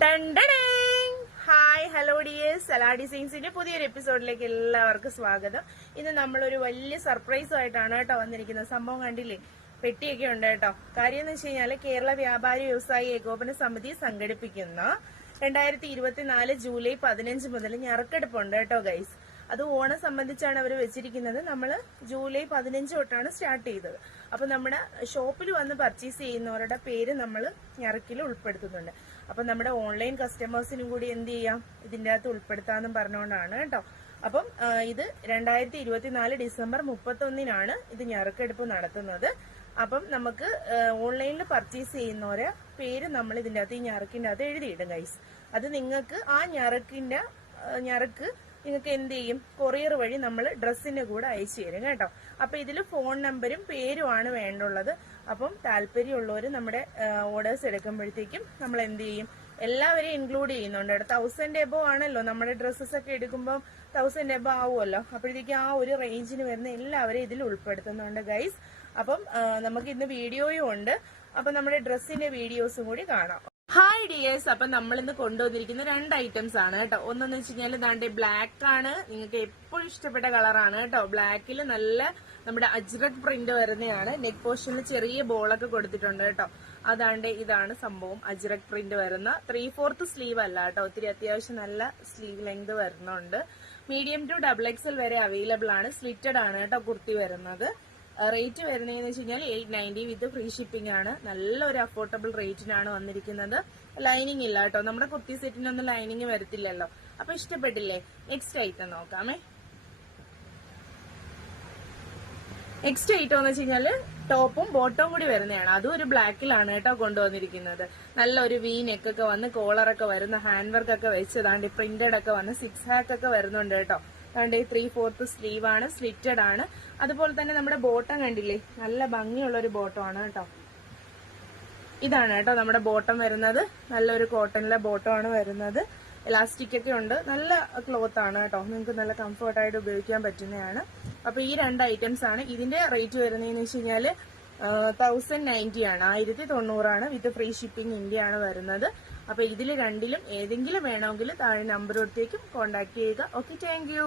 Hi hello dears, Salah ഡിസൈൻസിന്റെ പുതിയൊരു എപ്പിസോഡിലേക്ക് എല്ലാവർക്കും സ്വാഗതം. ഇന്ന് നമ്മളൊരു വലിയ സർപ്രൈസ് ആയിട്ടാണ് കേട്ടോ വന്നിരിക്കുന്നത്. സംഭവം കണ്ടില്ലേ, പെട്ടിയൊക്കെ ഉണ്ട് കേട്ടോ. കാര്യം എന്ന് വെച്ച് കഴിഞ്ഞാല് കേരള വ്യാപാരി വ്യവസായി ഏകോപന സമിതി സംഘടിപ്പിക്കുന്ന 2024 ജൂലൈ 15 മുതൽ ഞറക്കെടുപ്പുണ്ട് കേട്ടോ ഗൈസ്. അത് ഓണം സംബന്ധിച്ചാണ് അവർ വെച്ചിരിക്കുന്നത്. നമ്മൾ ജൂലൈ 15 തൊട്ടാണ് സ്റ്റാർട്ട് ചെയ്തത്. അപ്പൊ നമ്മുടെ ഷോപ്പിൽ വന്ന് പർച്ചേസ് ചെയ്യുന്നവരുടെ പേര് നമ്മൾ ഞറക്കിൽ ഉൾപ്പെടുത്തുന്നുണ്ട്. അപ്പൊ നമ്മുടെ ഓൺലൈൻ കസ്റ്റമേഴ്സിനും കൂടി എന്ത് ചെയ്യാം, ഇതിന്റെ അകത്ത് ഉൾപ്പെടുത്താന്നും പറഞ്ഞുകൊണ്ടാണ് കേട്ടോ. അപ്പം ഇത് 2024 ഡിസംബർ 31 ഇത് ഞറക്കെടുപ്പ് നടത്തുന്നത്. അപ്പം നമുക്ക് ഓൺലൈനിൽ പർച്ചേസ് ചെയ്യുന്നവരെ പേര് നമ്മൾ ഇതിന്റെ അകത്ത് ഈ ഞറക്കിന്റെ അകത്ത് എഴുതിയിടും ഗൈസ്. അത് നിങ്ങൾക്ക് ആ ഞറക്ക് നിങ്ങൾക്ക് എന്ത് ചെയ്യും, കൊറിയർ വഴി നമ്മൾ ഡ്രസ്സിന്റെ കൂടെ അയച്ചു തരും കേട്ടോ. അപ്പൊ ഇതിൽ ഫോൺ നമ്പരും പേരുമാണ് വേണ്ടുള്ളത്. അപ്പം താല്പര്യമുള്ളവർ നമ്മുടെ ഓർഡേഴ്സ് എടുക്കുമ്പോഴത്തേക്കും നമ്മൾ എന്ത് ചെയ്യും, എല്ലാവരെയും ഇൻക്ലൂഡ് ചെയ്യുന്നുണ്ട്. 1000 എബോ ആണല്ലോ നമ്മുടെ ഡ്രസ്സസ് ഒക്കെ എടുക്കുമ്പോൾ 1000 എബോ ആവുമല്ലോ. അപ്പോഴത്തേക്കും ആ ഒരു റേഞ്ചിന് വരുന്ന എല്ലാവരെയും ഇതിൽ ഉൾപ്പെടുത്തുന്നുണ്ട് ഗൈസ്. അപ്പം നമുക്ക് ഇന്ന് വീഡിയോയും ഉണ്ട്. അപ്പൊ നമ്മുടെ ഡ്രസ്സിന്റെ വീഡിയോസും കൂടി കാണാം. ഹായ് ഡിയേഴ്സ്, അപ്പൊ നമ്മൾ ഇന്ന് കൊണ്ടുവന്നിരിക്കുന്ന 2 ഐറ്റംസ് ആണ് കേട്ടോ. ഒന്നെന്ന് വെച്ച് കഴിഞ്ഞാൽ ഇതാണ്ട് ബ്ലാക്ക് ആണ്, നിങ്ങൾക്ക് എപ്പോഴും ഇഷ്ടപ്പെട്ട കളറാണ് കേട്ടോ. ബ്ലാക്കിൽ നല്ല നമ്മുടെ അജ്രക് പ്രിന്റ് വരുന്നതാണ്. നെക്ക് പോർഷനിൽ ചെറിയ ബോളൊക്കെ കൊടുത്തിട്ടുണ്ട് കേട്ടോ. ഇതാണ് സംഭവം, അജ്രക് പ്രിന്റ് വരുന്ന 3/4 സ്ലീവ് അല്ല കേട്ടോ, ഒത്തിരി അത്യാവശ്യം നല്ല സ്ലീവ് ലെങ്ത് വരുന്നുണ്ട്. മീഡിയം ടു XXL വരെ അവൈലബിൾ ആണ്. സ്ലിറ്റഡ് ആണ് കേട്ടോ കുർത്തി വരുന്നത്. റേറ്റ് വരുന്നതെന്ന് വെച്ച് കഴിഞ്ഞാൽ 890 വിത്ത് ഫ്രീ ഷിപ്പിംഗ് ആണ്. നല്ലൊരു അഫോർഡബിൾ റേറ്റിനാണ് വന്നിരിക്കുന്നത്. ലൈനിങ് ഇല്ല കേട്ടോ, നമ്മുടെ കുർത്തി സെറ്റിനൊന്നും ലൈനിങ് വരത്തില്ലല്ലോ. അപ്പൊ ഇഷ്ടപ്പെട്ടില്ലേ? നെക്സ്റ്റ് ഐറ്റം നോക്കാമേ. നെക്സ്റ്റ് ഐറ്റം എന്ന് വെച്ച് കഴിഞ്ഞാല് ടോപ്പും ബോട്ടവും കൂടി വരുന്നതാണ്. അതും ഒരു ബ്ലാക്കിലാണ് കേട്ടോ കൊണ്ടുവന്നിരിക്കുന്നത്. നല്ലൊരു വി നെക്കൊക്കെ വന്ന് കോളറൊക്കെ വരുന്ന ഹാൻഡ് വർക്ക് ഒക്കെ വെച്ചതാണ്ട് പ്രിന്റഡ് ഒക്കെ വന്ന് 6 ഹാക്ക് ഒക്കെ വരുന്നുണ്ട് കേട്ടോ. 3/4 സ്ലീവ് ആണ്, സ്ലിറ്റഡ് ആണ്. അതുപോലെ തന്നെ നമ്മുടെ ബോട്ടം കണ്ടില്ലേ, നല്ല ഭംഗിയുള്ള ഒരു ബോട്ടം ആണ് കേട്ടോ. ഇതാണ് കേട്ടോ നമ്മുടെ ബോട്ടം വരുന്നത്. നല്ലൊരു കോട്ടണിലെ ബോട്ടം ആണ് വരുന്നത്. എലാസ്റ്റിക് ഒക്കെ ഉണ്ട്, നല്ല ക്ലോത്ത് ആണ് കേട്ടോ. നിങ്ങൾക്ക് നല്ല കംഫർട്ടായിട്ട് ഉപയോഗിക്കാൻ പറ്റുന്നതാണ്. അപ്പൊ ഈ 2 ഐറ്റംസ് ആണ്. ഇതിന്റെ റേറ്റ് വരുന്നതെന്ന് വെച്ച് കഴിഞ്ഞാല് 1090 ആണ്, 1090 ആണ് വിത്ത് ഫ്രീ ഷിപ്പിംഗ് ഇന്ത്യ ആണ് വരുന്നത്. അപ്പൊ ഇതിൽ രണ്ടിലും ഏതെങ്കിലും വേണമെങ്കിൽ താഴെ നമ്പർ കൊടുത്തേക്കും കോൺടാക്ട് ചെയ്യുക. Okay, thank you.